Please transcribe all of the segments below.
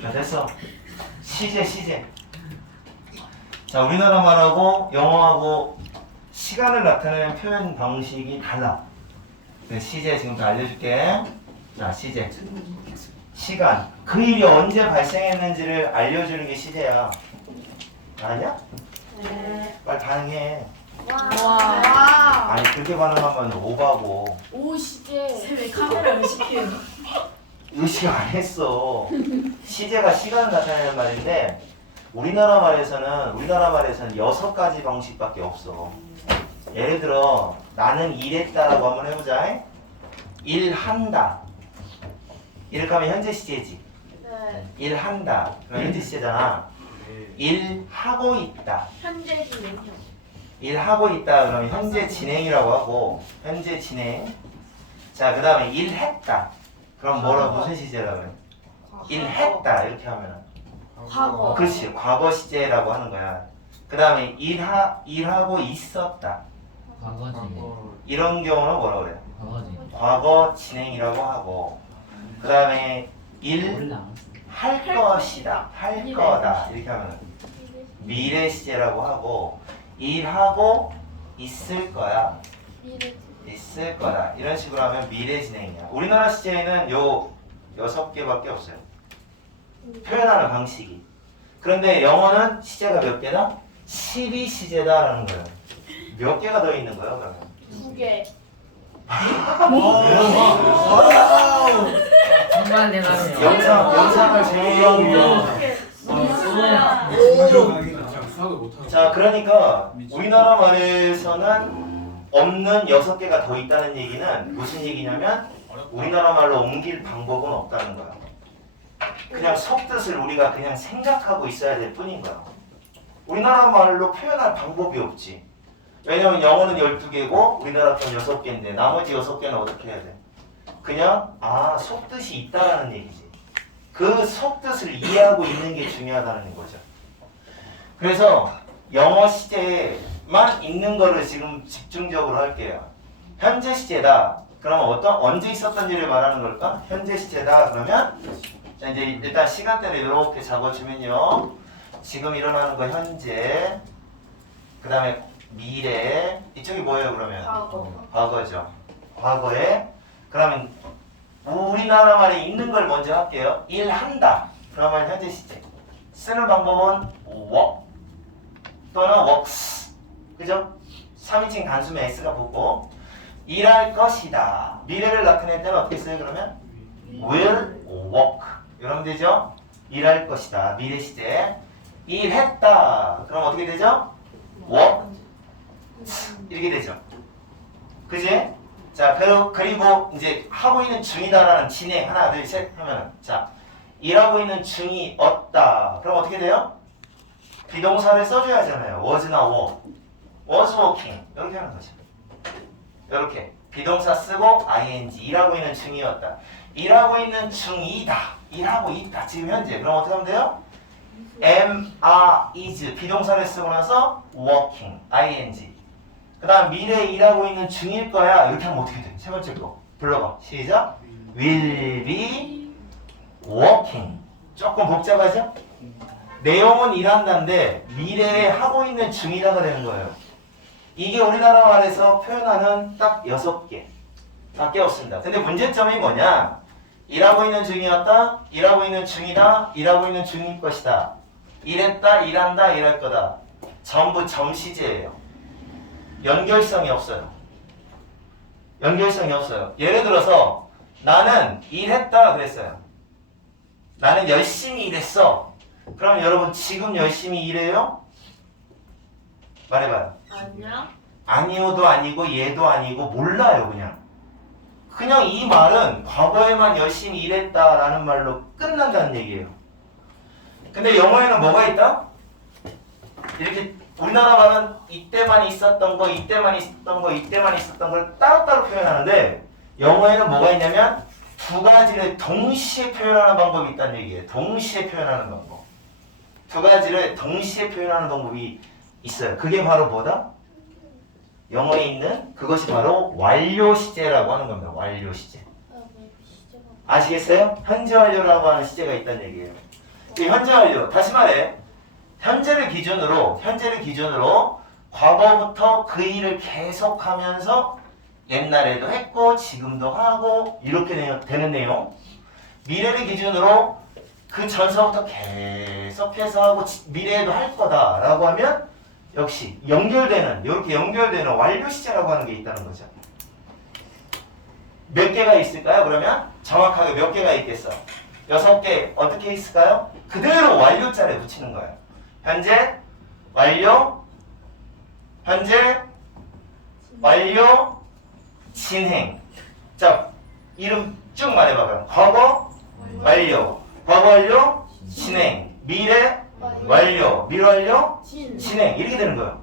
자, 됐어. 시제. 자, 우리나라 말하고 영어하고 시간을 나타내는 표현 방식이 달라. 시제 지금부터 알려줄게. 자, 시제. 시간. 그 일이 언제 발생했는지를 알려주는 게 시제야. 아니야? 네. 빨리 반응해. 와. 아니, 그렇게 반응하면 오바고. 오 시제. 왜 카메라 의식해요? 의식 안 했어. 시제가 시간을 나타내는 말인데 우리나라 말에서는 6가지 방식밖에 없어. 예를 들어 나는 일했다라고 한번 해보자. 일한다. 이렇게 하면 현재 시제지. 네. 일한다. 그럼 현재 시제잖아. 일하고 있다. 현재 진행형. 일하고 있다. 그러면 현재 진행이라고 하고 현재 진행. 자, 그 다음에 일했다. 그럼 무슨 시제라고 그래? 일했다. 이렇게 하면 과거. 그렇지. 과거 시제라고 하는 거야. 그 다음에 일하고 있었다. 과거지. 이런 경우는 뭐라고 그래? 과거지. 과거 진행이라고 하고 그 다음에 몰라. 할 것이다. 할 거다. 이렇게 하면 미래 시제라고 하고 일하고 있을 거야. 있을 거다. 이런 식으로 하면 미래 진행이야. 우리나라 시제에는 요 6개밖에 없어요. 표현하는 방식이. 그런데 영어는 시제가 몇 개다? 12시제다라는 거예요. 몇 개가 더 있는 거예요, 그러면? 2개. 정말 대단해요. 영상을 재미있게 위해서. 자, 그러니까 우리나라 말에서는 없는 6개가 더 있다는 얘기는 무슨 얘기냐면 우리나라 말로 옮길 방법은 없다는 거야. 그냥 속뜻을 우리가 그냥 생각하고 있어야 될 뿐인 거야. 우리나라 말로 표현할 방법이 없지. 왜냐면 영어는 12개고 우리나라 건 6개인데 나머지 6개는 어떻게 해야 돼? 그냥 속뜻이 있다라는 얘기지. 그 속뜻을 이해하고 있는 게 중요하다는 거죠. 그래서 영어 시제만 있는 거를 지금 집중적으로 할게요. 현재 시제다. 그러면 언제 있었던 일을 말하는 걸까? 현재 시제다. 그러면 자, 이제 일단 시간대를 이렇게 적어주면요. 지금 일어나는 거 현재. 그 다음에 미래. 이쪽이 뭐예요, 그러면? 과거죠. 과거에. 그러면 우리나라 말에 있는 걸 먼저 할게요. 일한다. 그러면 현재 시제. 쓰는 방법은 work 또는 works. 그죠? 3인칭 단수면 s가 붙고 일할 것이다. 미래를 나타낼 때는 어떻게 써요, 그러면? will work. 이러면 되죠? 일할 것이다. 미래 시제. 일했다. 그럼 어떻게 되죠? work. 이렇게 되죠. 그지? 자, 그리고 이제 하고 있는 중이다라는 진행 하나, 둘, 셋 하면은 자, 일하고 있는 중이 없다. 그럼 어떻게 돼요? 비동사를 써줘야 하잖아요. was나 were. was working. 이렇게 하는 거죠. 이렇게 비동사 쓰고 ing. 일하고 있는 중이었다. 일하고 있는 중이다. 일하고 있다. 지금 현재. 그럼 어떻게 하면 돼요? is 비동사를 쓰고 나서 working. ing. 그 다음 미래에 일하고 있는 중일 거야. 이렇게 하면 어떻게 돼? 세 번째 거 불러봐. 시작. will be working. 조금 복잡하죠? 내용은 일한다인데 미래에 하고 있는 중이다가 되는 거예요. 이게 우리나라 말에서 표현하는 딱 6개 밖에 없습니다. 근데 문제점이 뭐냐? 일하고 있는 중이었다. 일하고 있는 중이다. 일하고 있는 중일 것이다. 일했다. 일한다. 일할 거다. 전부 점시제예요. 연결성이 없어요. 연결성이 없어요. 예를 들어서 나는 일했다 그랬어요. 나는 열심히 일했어. 그럼 여러분 지금 열심히 일해요? 말해봐요. 아니야. 아니요도 아니고 얘도 아니고 몰라요. 그냥 이 말은 과거에만 열심히 일했다라는 말로 끝난다는 얘기예요. 근데 영어에는 뭐가 있다? 이렇게 우리나라 말은 이때만 있었던 거, 이때만 있었던 거, 이때만 있었던 걸 따로따로 표현하는데 영어에는 뭐가 있냐면 2가지를 동시에 표현하는 방법이 있다는 얘기예요. 동시에 표현하는 방법. 2가지를 동시에 표현하는 방법이 있어요. 그게 바로 뭐다? 영어에 있는 그것이 바로 완료 시제라고 하는 겁니다. 완료 시제. 아시겠어요? 현재 완료라고 하는 시제가 있다는 얘기예요. 이 현재 완료, 다시 말해 현재를 기준으로 과거부터 그 일을 계속하면서 옛날에도 했고 지금도 하고 이렇게 되는 내용. 미래를 기준으로 그 전서부터 계속해서 하고 미래에도 할 거다라고 하면 역시 연결되는 이렇게 연결되는 완료 시제라고 하는 게 있다는 거죠. 몇 개가 있을까요? 그러면 정확하게 몇 개가 있겠어? 6개 어떻게 있을까요? 그대로 완료자를 붙이는 거예요. 현재 완료, 현재 완료, 진행. 자, 이름 쭉 말해봐. 그럼 과거 완료, 과거 완료, 진행, 미래 완료, 미래 완료, 진행 이렇게 되는 거예요.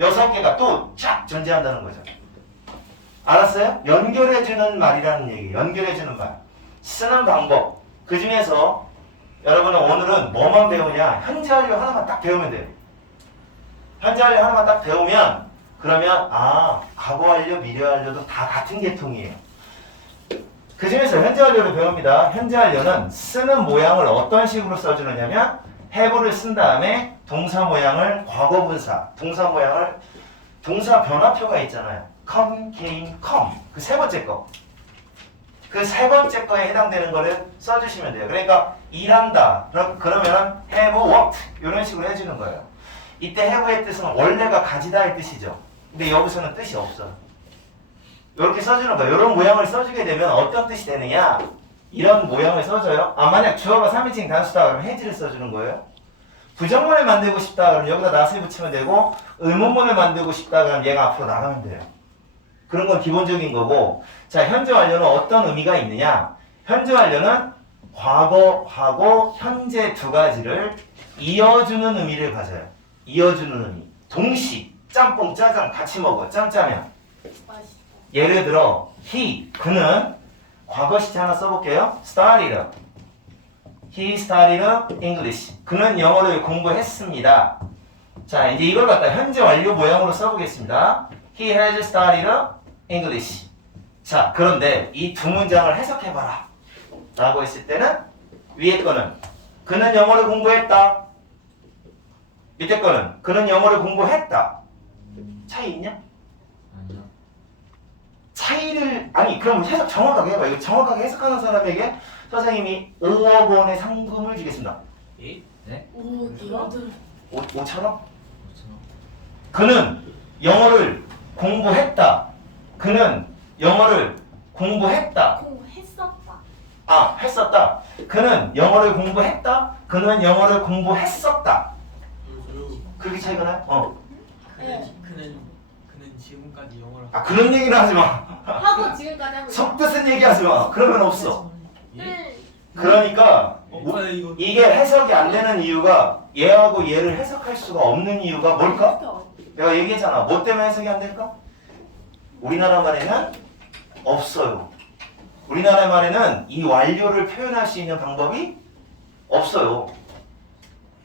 6개가 또 쫙 존재한다는 거죠. 알았어요? 연결해주는 말이라는 얘기. 연결해주는 말. 쓰는 방법. 그 중에서 여러분은 오늘은 뭐만 배우냐? 현재 완료 하나만 딱 배우면 돼요. 현재 완료 하나만 딱 배우면 그러면 과거 완료, 미래 완료도 다 같은 계통이에요. 그 중에서 현재 완료를 배웁니다. 현재 완료는 쓰는 모양을 어떤 식으로 써주느냐면 have를 쓴 다음에 동사 모양을 과거 분사, 동사 변화표가 있잖아요. come, came, come. 그 세 번째 거. 그 세 번째 거에 해당되는 거를 써주시면 돼요. 그러니까 일한다. 그러면 have worked 이런 식으로 해주는 거예요. 이때 have의 뜻은 원래가 가지다의 뜻이죠. 근데 여기서는 뜻이 없어. 이렇게 써주는 거예요. 이런 모양을 써주게 되면 어떤 뜻이 되느냐? 이런 모양을 써줘요. 만약 주어가 3인칭 단수다 그러면 has를 써주는 거예요. 부정문을 만들고 싶다 그러면 여기다 not을 붙이면 되고 의문문을 만들고 싶다 그러면 얘가 앞으로 나가면 돼요. 그런 건 기본적인 거고. 자, 현재 완료는 어떤 의미가 있느냐? 현재 완료는 과거하고 현재 두 가지를 이어주는 의미를 가져요. 이어주는 의미. 동시, 짬뽕, 짜장 같이 먹어. 짬짜면. 예를 들어 he, 그는 과거 시제 하나 써볼게요. started. He started English. 그는 영어를 공부했습니다. 자, 이제 이걸 갖다 현재 완료 모양으로 써보겠습니다. He has started English. 자, 그런데 이 두 문장을 해석해봐라 라고 했을 때는 위에 거는 그는 영어를 공부했다. 밑에 거는 그는 영어를 공부했다. 차이 있냐? 아니요. 차이를 그럼 해석 정확하게 해봐. 이거 정확하게 해석하는 사람에게 선생님이 5억 원의 상금을 주겠습니다. 네? 5천원? 그는 영어를 공부했다. 그는 영어를 공부했다. 공부했었다. 했었다. 그는 영어를 공부했다. 그는 영어를 공부했었다. 그렇게 차이가 나요? 그는 지금까지 영어를 그런 얘기는 하지 마. 하고 지금까지 하고 있어. 속뜻은 얘기하지 마. 그러면 없어. 네. 그러니까 이거 이게 해석이 안 되는 이유가 얘하고 얘를 해석할 수가 없는 이유가 뭘까? 내가 얘기했잖아. 뭐 때문에 해석이 안 될까? 우리나라 말에는 없어요. 우리나라 말에는 이 완료를 표현할 수 있는 방법이 없어요.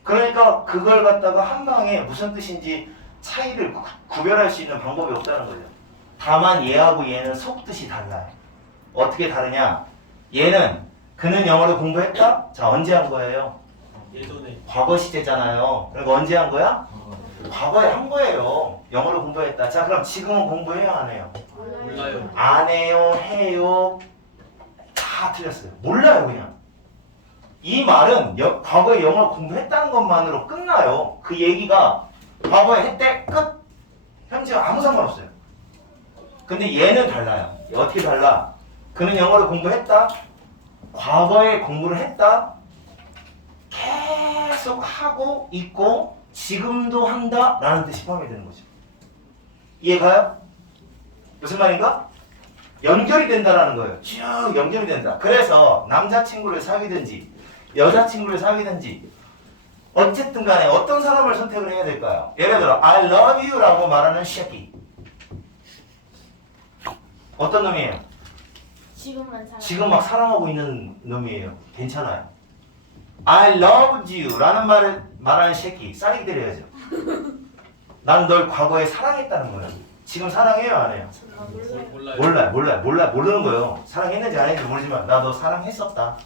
그러니까 그걸 갖다가 한 방에 무슨 뜻인지 차이를 구별할 수 있는 방법이 없다는 거죠. 다만 얘하고 얘는 속뜻이 달라요. 어떻게 다르냐? 얘는 그는 영어를 공부했다? 자, 언제 한 거예요? 예전에 과거 시제잖아요. 그러니까 언제 한 거야? 과거에 한 거예요. 영어를 공부했다. 자, 그럼 지금은 공부해요, 안 해요? 몰라요. 안 해요, 해요. 다 틀렸어요. 몰라요, 그냥. 이 말은 과거에 영어를 공부했다는 것만으로 끝나요. 그 얘기가 과거에 했대, 끝. 현재 아무 상관없어요. 근데 얘는 달라요. 어떻게 달라? 그는 영어를 공부했다. 과거에 공부를 했다. 계속 하고 있고 지금도 한다 라는 뜻이 포함이 되는 거죠. 이해가요? 무슨 말인가? 연결이 된다라는 거예요. 쭉 연결이 된다. 그래서 남자친구를 사귀든지 여자친구를 사귀든지 어쨌든 간에 어떤 사람을 선택을 해야 될까요? 예를 들어 I love you 라고 말하는 새끼 어떤 놈이에요? 지금 막 사랑하고 있는 놈이에요. 괜찮아요. I loved you 라는 말을 말하는 새끼 쌀이 때려야죠. 난 널 과거에 사랑했다는 거예요. 지금 사랑해요 안 해요? 몰라요. 몰라요. 모르는 거예요. 사랑했는지 안 했는지 모르지만 나 너 사랑했었다.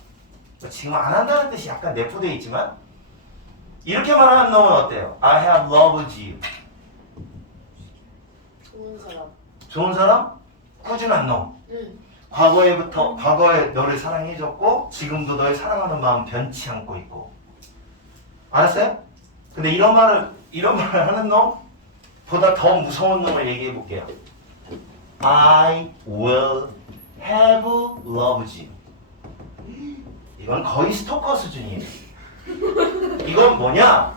지금 안 한다는 뜻이 약간 내포되어 있지만 이렇게 말하는 놈은 어때요? I have loved you. 좋은 사람. 좋은 사람? 꾸준한 놈. 응. 과거에 너를 사랑해줬고 지금도 너를 사랑하는 마음 변치 않고 있고. 알았어요? 근데 이런 말을 하는 놈보다 더 무서운 놈을 얘기해 볼게요. I will have loved you. 이건 거의 스토커 수준이에요. 이건 뭐냐?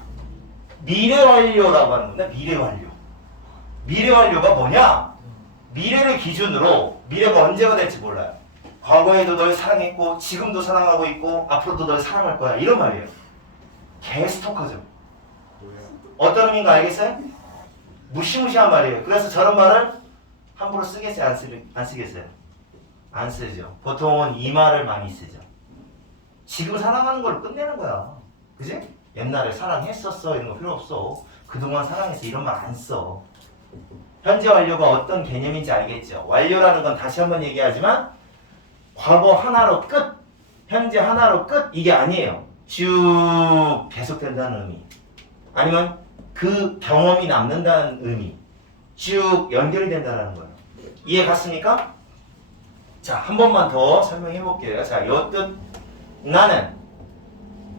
미래 완료라고 하는 건데 미래 완료. 미래 완료가 뭐냐? 미래를 기준으로 미래가 언제가 될지 몰라요. 과거에도 널 사랑했고 지금도 사랑하고 있고 앞으로도 널 사랑할 거야. 이런 말이에요. 개 스토커죠. 어떤 의미인가 알겠어요? 무시무시한 말이에요. 그래서 저런 말을 함부로 쓰겠어요? 안 쓰겠어요? 안 쓰죠. 보통은 이 말을 많이 쓰죠. 지금 사랑하는 걸 끝내는 거야. 그지? 옛날에 사랑했었어 이런 거 필요 없어. 그동안 사랑했어 이런 말 안 써. 현재 완료가 어떤 개념인지 알겠죠? 완료라는 건 다시 한번 얘기하지만 과거 하나로 끝, 현재 하나로 끝 이게 아니에요. 쭉 계속된다는 의미. 아니면 그 경험이 남는다는 의미. 쭉 연결이 된다는 거예요. 이해 갔습니까? 자, 한 번만 더 설명해 볼게요. 자, 요 뜻 나는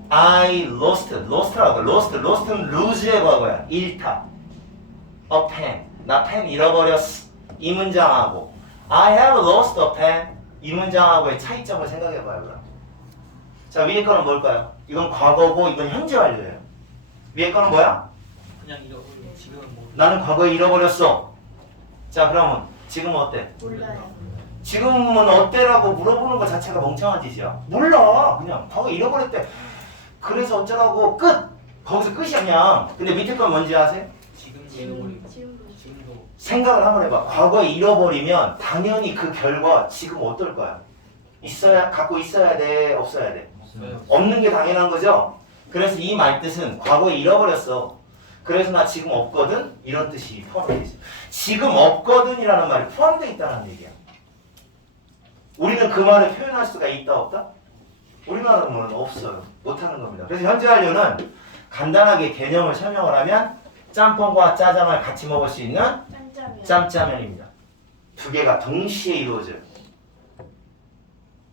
I lost라고 lost는 lose의 과거야. 잃다. a pen. 나 펜 잃어버렸어. 이 문장하고 I have lost a pen. 이 문장하고의 차이점을 생각해 봐요. 그럼. 자, 위에 거는 뭘까요? 이건 과거고 이건 현재 완료예요. 위에 거는 뭐야? 그냥 이거 지금은 뭐 나는 과거에 잃어버렸어. 자, 그러면 지금은 어때? 몰라요. 지금은 어때라고 물어보는 것 자체가 멍청한 짓이야. 몰라. 그냥 과거 잃어버렸대. 그래서 어쩌라고 끝. 거기서 끝이야 그냥. 근데 밑에 건 뭔지 아세요? 지금 잃어버리고 지금도. 지금도 생각을 한번 해봐. 과거에 잃어버리면 당연히 그 결과 지금 어떨 거야? 갖고 있어야 돼? 없어야 돼? 없어요. 없는 게 당연한 거죠? 그래서 이 말 뜻은 과거에 잃어버렸어. 그래서 나 지금 없거든? 이런 뜻이 포함되어 있어. 지금 없거든이라는 말이 포함되어 있다는 얘기야. 우리는 그 말을 표현할 수가 있다 없다? 우리나라는 없어요. 못하는 겁니다. 그래서 현재 완료는 간단하게 개념을 설명을 하면 짬뽕과 짜장을 같이 먹을 수 있는 짠짜면. 짬짜면입니다. 두 개가 동시에 이루어져요.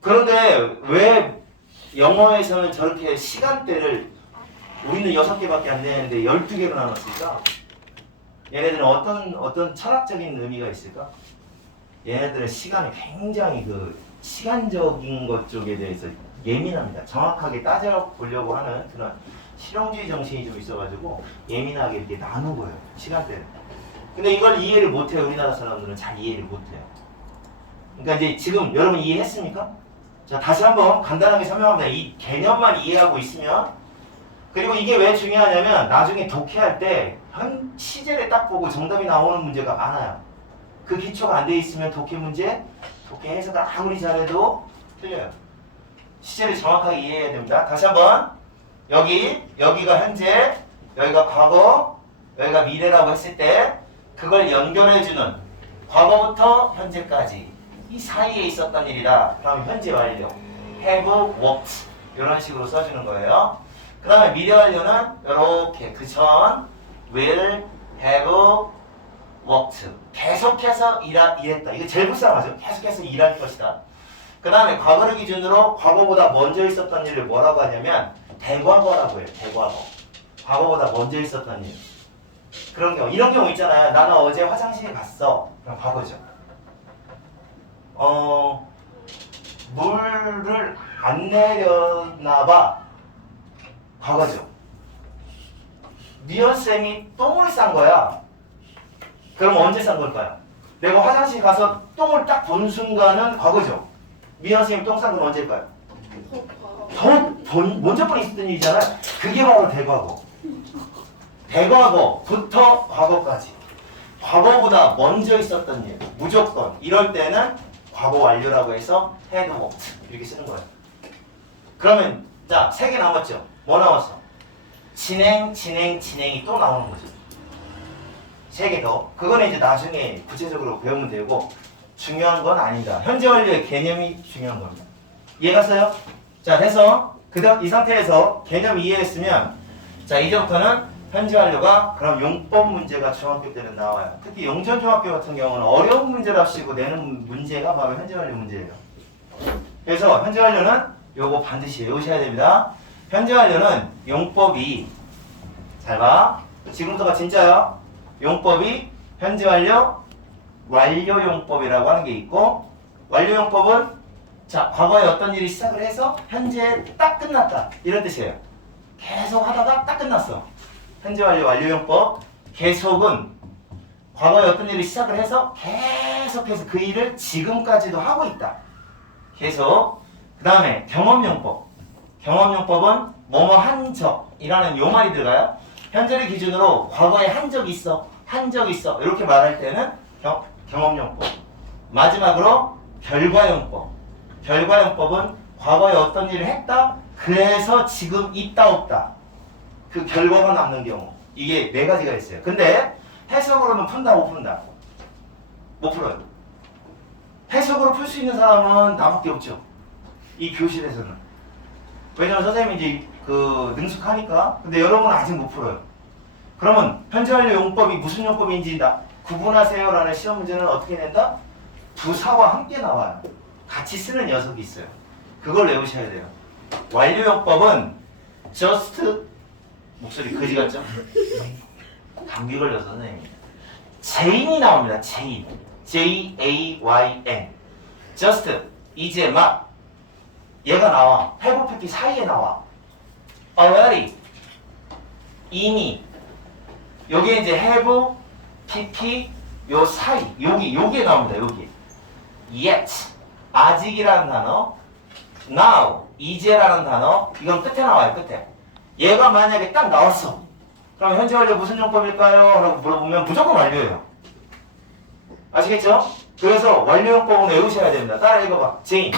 그런데 왜 영어에서는 저렇게 시간대를 우리는 6개밖에 안 되는데 12개로 나눴을까? 얘네들은 어떤 철학적인 의미가 있을까? 얘네들은 시간을 굉장히 시간적인 것 쪽에 대해서 예민합니다. 정확하게 따져보려고 하는 그런 실용주의 정신이 좀 있어가지고 예민하게 이렇게 나누고 해요. 시간대를. 근데 이걸 이해를 못해요. 우리나라 사람들은 잘 이해를 못해요. 그러니까 이제 지금 여러분 이해했습니까? 자, 다시 한번 간단하게 설명합니다. 이 개념만 이해하고 있으면 그리고 이게 왜 중요하냐면 나중에 독해할 때 현 시제를 딱 보고 정답이 나오는 문제가 많아요. 그 기초가 안 돼 있으면 독해 해석을 아무리 잘해도 틀려요. 시제를 정확하게 이해해야 됩니다. 다시 한번 여기가 현재, 여기가 과거, 여기가 미래라고 했을 때 그걸 연결해주는 과거부터 현재까지 이 사이에 있었던 일이다. 그럼 현재 완료. have worked 이런 식으로 써주는 거예요. 그 다음에 미래 완료는 이렇게 그 전 will have worked 계속해서 일했다. 이거 제일 불쌍하죠. 계속해서 일할 것이다. 그 다음에 과거를 기준으로 과거보다 먼저 있었던 일을 뭐라고 하냐면 대과거라고 해요. 대과거. 과거보다 먼저 있었던 일. 그런 경우 이런 경우 있잖아요. 나는 어제 화장실에 갔어. 그럼 과거죠. 물을 안 내렸나 봐. 과거죠. 미연쌤이 똥을 싼 거야. 그럼 언제 싼 걸까요? 내가 화장실 가서 똥을 딱 본 순간은 과거죠. 미연쌤이 똥 싼 건 언제일까요? 먼저 번 있었던 일이잖아요. 그게 바로 대과거. 대과거부터 과거까지. 과거보다 먼저 있었던 일. 무조건. 이럴 때는 과거 완료라고 해서 had worked 이렇게 쓰는 거예요. 그러면 자, 3개 남았죠? 뭐 남았어? 진행이 또 나오는 거죠. 3개 더. 그거는 이제 나중에 구체적으로 배우면 되고 중요한 건 아니다. 현재 완료의 개념이 중요한 겁니다. 이해갔어요? 자, 돼서 이 상태에서 개념 이해했으면 자, 이제부터는 현재 완료가 그럼 용법 문제가 중학교 때는 나와요. 특히 용천중학교 같은 경우는 어려운 문제랍시고 내는 문제가 바로 현재 완료 문제예요. 그래서 현재 완료는 요거 반드시 외우셔야 됩니다. 현재 완료는 용법이 잘 봐. 지금부터가 진짜야. 용법이 현재 완료, 완료용법이라고 하는 게 있고 완료용법은 자, 과거에 어떤 일이 시작을 해서 현재에 딱 끝났다. 이런 뜻이에요. 계속 하다가 딱 끝났어. 현재 완료, 완료용법. 계속은 과거에 어떤 일이 시작을 해서 계속해서 그 일을 지금까지도 하고 있다. 계속. 그 다음에 경험용법. 경험용법은 뭐뭐 한 적이라는 요 말이 들어가요. 현재를 기준으로 과거에 한 적이 있어. 한 적이 있어. 이렇게 말할 때는 경험용법. 마지막으로 결과용법. 결과용법은 과거에 어떤 일을 했다. 그래서 지금 있다 없다. 그 결과가 남는 경우. 이게 4가지가 있어요. 근데 해석으로는 푼다 못 푼다. 못 풀어요. 해석으로 풀 수 있는 사람은 나밖에 없죠. 이 교실에서는. 왜냐면 선생님이 이제 그 능숙하니까. 근데 여러분은 아직 못 풀어요. 그러면 현재 완료 용법이 무슨 용법인지 구분하세요 라는 시험 문제는 어떻게 낸다? 부사와 함께 나와요. 같이 쓰는 녀석이 있어요. 그걸 외우셔야 돼요. 완료용법은 just 목소리 거지 같죠? 감기 걸려서 선생님. 제인이 나옵니다. 제인. J-A-Y-N. just 이제 막 얘가 나와. have PP 사이에 나와. already 이미 여기에 이제 have PP 요 사이 여기에 나옵니다. 여기 yet 아직이라는 단어, now 이제라는 단어 이건 끝에 나와요. 끝에. 얘가 만약에 딱 나왔어. 그럼 현재 완료 무슨 용법일까요? 라고 물어보면 무조건 완료예요. 아시겠죠? 그래서 완료용법은 외우셔야 됩니다. 따라 읽어봐. J,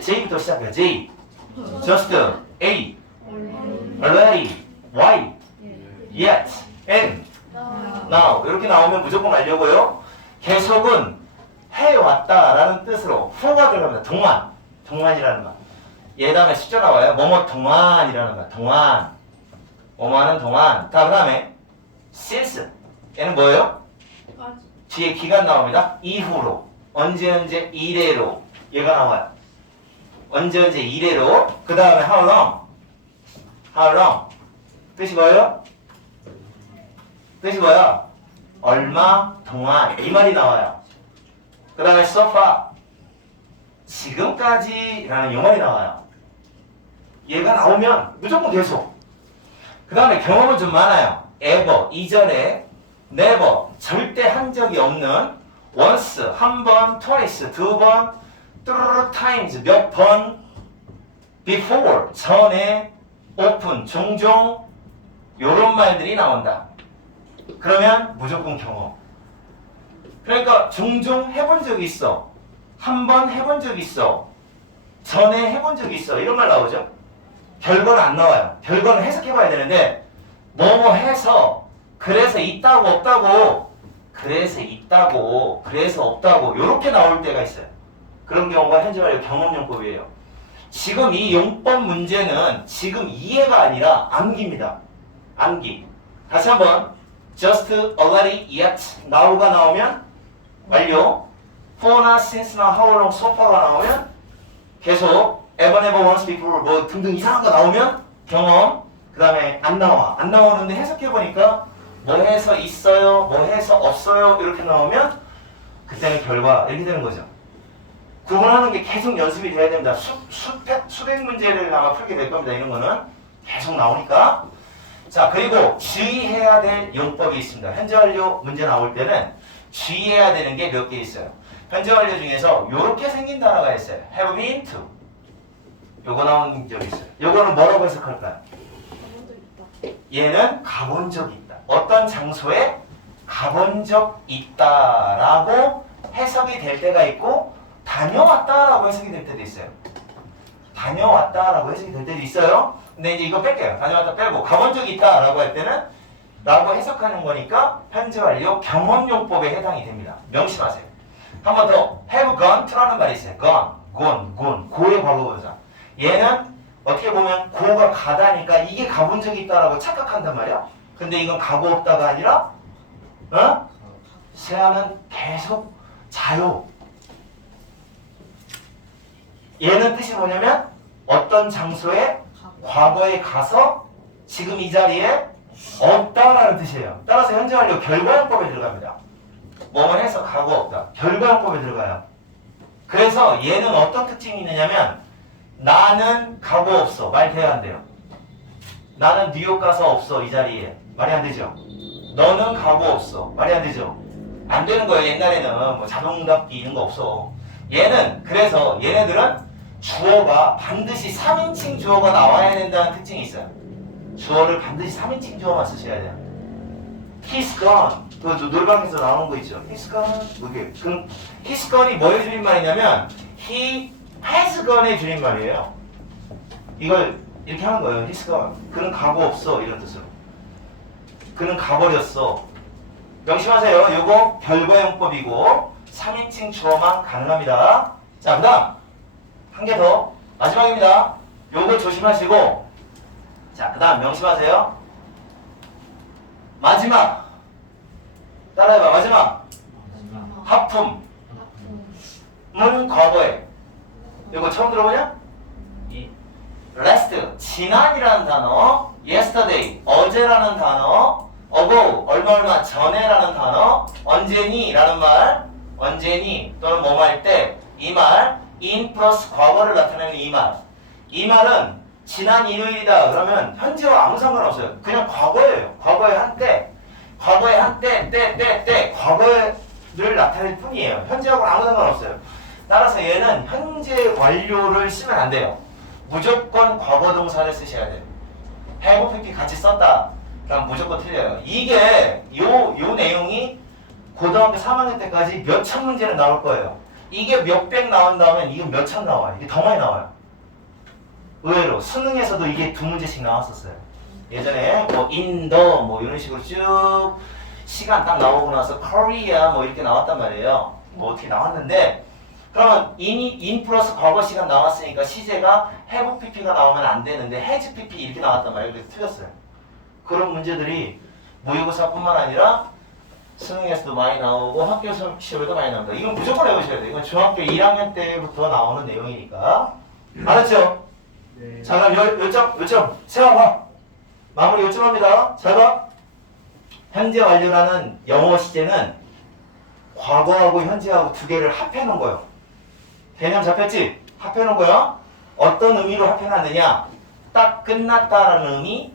J부터 시작해요. J, just, A, already, Y, yet, and, now 이렇게 나오면 무조건 완료고요. 계속은 해왔다라는 뜻으로 for가 들어갑니다. 동안이라는 말. 얘 다음에 숫자 나와요. 뭐뭐 동안이라는 말. 동안. 뭐뭐하는 동안. 그 다음에 since. 얘는 뭐예요? 뒤에 기간 나옵니다. 이후로. 언제 이래로. 얘가 나와요. 언제 이래로. 그 다음에 how long. 뜻이 뭐예요? 뜻이 뭐야? 얼마 동안. 이 말이 나와요. 그 다음에 so far. 지금까지라는 요 말이 나와요. 얘가 나오면 무조건 계속. 그 다음에 경험은 좀 많아요. ever, 이전에, never, 절대 한 적이 없는, once, 한 번, twice, 2번, three times, 몇 번, before, 전에, often, 종종, 요런 말들이 나온다. 그러면 무조건 경험. 그러니까 종종 해본 적이 있어. 한 번 해본 적이 있어. 전에 해본 적이 있어. 이런 말 나오죠? 결과는 안 나와요. 결과는 해석해봐야 되는데 뭐뭐 해서 그래서 있다고 없다고 그래서 있다고 그래서 없다고 이렇게 나올 때가 있어요. 그런 경우가 현재 완료 경험용법이에요. 지금 이 용법 문제는 지금 이해가 아니라 암기입니다. 암기. 다시 한번 just, already, yet, now가 나오면 완료. for나 since나 how long, so far가 나오면 계속 ever, never, once, before 뭐 등등 이상한 거 나오면 경험. 그 다음에 안 나오는데 해석해보니까 뭐 해서 있어요, 뭐 해서 없어요 이렇게 나오면 그때는 결과 이렇게 되는 거죠. 구분하는 게 계속 연습이 돼야 됩니다. 수백 문제를 아마 풀게 될 겁니다. 이런 거는 계속 나오니까. 자, 그리고 주의해야 될 용법이 있습니다. 현재 완료 문제 나올 때는 주의해야 되는 게 몇 개 있어요. 현재 완료 중에서 이렇게 생긴 단어가 있어요. have been to. 요거 나온 적이 있어요. 요거는 뭐라고 해석할까요? 얘는 가본 적이 있다. 어떤 장소에 가본 적 있다라고 해석이 될 때가 있고 다녀왔다라고 해석이 될 때도 있어요. 다녀왔다라고 해석이 될 때도 있어요. 근데 이제 이거 뺄게요. 다녀왔다 빼고 가본 적이 있다라고 할 때는 라고 해석하는 거니까 현재 완료 경험용법에 해당이 됩니다. 명심하세요. 한 번 더 have gone to라는 말이 있어요. gone, 고의 과거분사. 얘는 어떻게 보면 고가 가다니까 이게 가본 적이 있다라고 착각한단 말이야. 근데 이건 가고 없다가 아니라 세아는 계속 자요. 얘는 뜻이 뭐냐면 어떤 장소에 과거에 가서 지금 이 자리에 없다라는 뜻이에요. 따라서 현재 완료 결과형법에 들어갑니다. 뭐뭐 해서 가고 없다. 결과형법에 들어가요. 그래서 얘는 어떤 특징이 있느냐면 나는 가고 없어. 말 돼야 안 돼요. 나는 뉴욕 가서 없어. 이 자리에. 말이 안 되죠. 너는 가고 없어. 말이 안 되죠. 안 되는 거예요. 옛날에는 뭐 자동답기 이런 거 없어. 얘는 그래서 얘네들은 주어가 반드시 3인칭 주어가 나와야 된다는 특징이 있어요. 주어를 반드시 3인칭 주어만 쓰셔야 돼요. He's gone. 그 노래방에서 나오는 거 있죠. He's gone. 그게 그 He's gone이 뭐의 줄임말이냐면 He has gone의 줄임말이에요. 이걸 이렇게 하는 거예요. He's gone. 그는 가고 없어. 이런 뜻으로. 그는 가버렸어. 명심하세요. 요거 결과용법이고 3인칭 주어만 가능합니다. 자, 그 다음 한 개 더. 마지막입니다. 요거 조심하시고 자, 그 다음 명심하세요. 마지막. 따라해봐. 마지막. 하품은 과거에. 이거 처음 들어보냐? last. 지난이라는 단어. yesterday. 어제라는 단어. ago. 얼마 전에라는 단어. 언제니? 라는 말. 언제니? 또는 뭐뭐 할 때. 이 말. in 플러스 과거를 나타내는 이 말. 이 말은 지난 일요일이다 그러면 현재와 아무 상관없어요. 그냥 과거예요. 과거의 한때, 과거의 한때, 때 과거를 나타낼 뿐이에요. 현재하고는 아무 상관없어요. 따라서 얘는 현재 완료를 쓰면 안 돼요. 무조건 과거 동사를 쓰셔야 돼요. have, pp 같이 썼다. 그럼 무조건 틀려요. 이게 요 내용이 고등학교 3학년 때까지 몇천 문제는 나올 거예요. 이게 몇백 나온다면 이건 몇천 나와요. 이게 더 많이 나와요. 의외로 수능에서도 이게 2문제씩 나왔었어요. 예전에 뭐 인도 뭐 이런 식으로 쭉 시간 딱 나오고 나서 코리아 뭐 이렇게 나왔단 말이에요. 뭐 어떻게 나왔는데 그러면 in 플러스 과거 시간 나왔으니까 시제가 have pp가 나오면 안 되는데 has pp 이렇게 나왔단 말이에요. 그래서 틀렸어요. 그런 문제들이 모의고사뿐만 아니라 수능에서도 많이 나오고 학교 시험에도 많이 나옵니다. 이건 무조건 외우셔야 돼요. 이건 중학교 1학년 때부터 나오는 내용이니까. 알았죠? 네. 자, 그럼 요점 세워봐. 마무리 요점합니다. 잘 봐. 현재 완료라는 영어 시제는 과거하고 현재하고 두 개를 합해놓은 거예요. 개념 잡혔지? 합해놓은 거야. 어떤 의미로 합해놨느냐? 딱 끝났다라는 의미,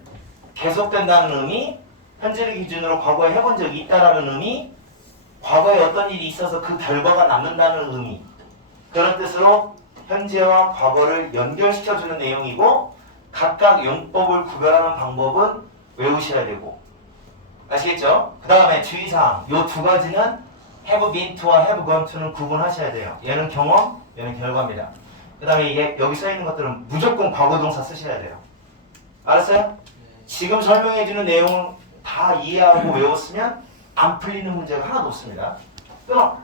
계속된다는 의미, 현재를 기준으로 과거에 해본 적이 있다라는 의미, 과거에 어떤 일이 있어서 그 결과가 남는다는 의미. 그런 뜻으로 현재와 과거를 연결시켜주는 내용이고 각각 용법을 구별하는 방법은 외우셔야 되고 아시겠죠? 그 다음에 주의사항 요 두 가지는 have been to와 have gone to는 구분하셔야 돼요. 얘는 경험, 얘는 결과입니다. 그 다음에 여기 써있는 것들은 무조건 과거동사 쓰셔야 돼요. 알았어요? 지금 설명해주는 내용은 다 이해하고 외웠으면 안 풀리는 문제가 하나도 없습니다. 끊어.